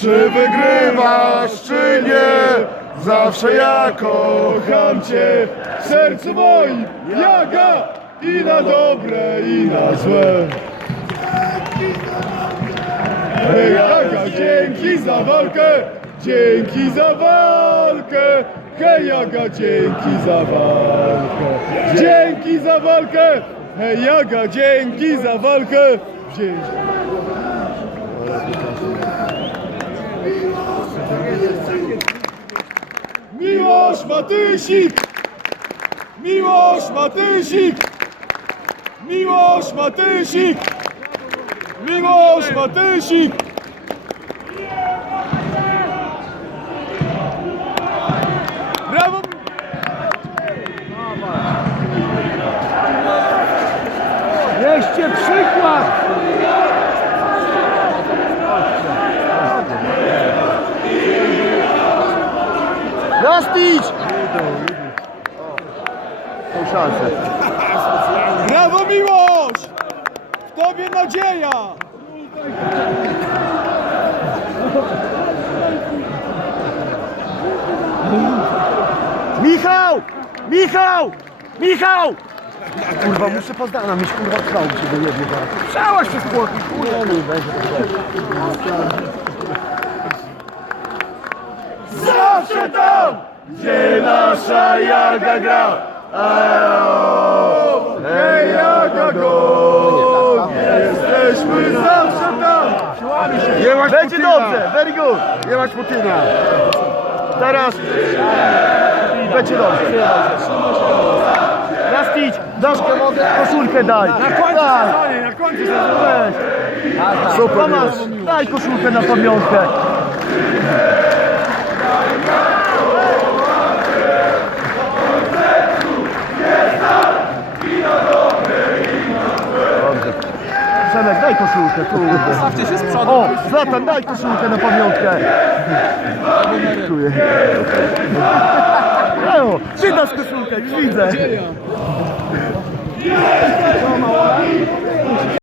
czy wygrywasz, czy nie, zawsze ja kocham cię. W sercu moim jaga i na dobre, i na złe. Jaga, dzięki za walkę, dzięki za walkę. Hej, Jaga, dzięki za walkę, dzięki za walkę. Hej, Jaga, dzięki za walkę. Dzięki. Miłosz Matysik! Miłosz Matysik! Miłosz Matysik! Miłosz Matysik! Weźcie przykład! Nastić! Tą szansę. Brawo Miłosz! W tobie nadzieja! Michał! Michał! Michał! Kurwa, muszę pozdana mieć, kurwa, trwał cię do jednego. Przełaś przez kurwa. Nie, nie, Zawsze tam, gdzie nasza Jaga gra. Eo, Hej, Jaga go! Jesteśmy zawsze tam! Będzie dobrze, very good! Nie masz Putina. Teraz będzie dobrze. Nastić, daszkę wodę, koszulkę daj. Na końcu sezonie, na końcu sezonie. Super. Tomasz, daj koszulkę na pamiątkę. Przemek, daj koszulkę, kurde. Stawcie się z przodu. O, Zlatan, daj koszulkę na pamiątkę. Ejo, ty dasz koszulkę, już widzę.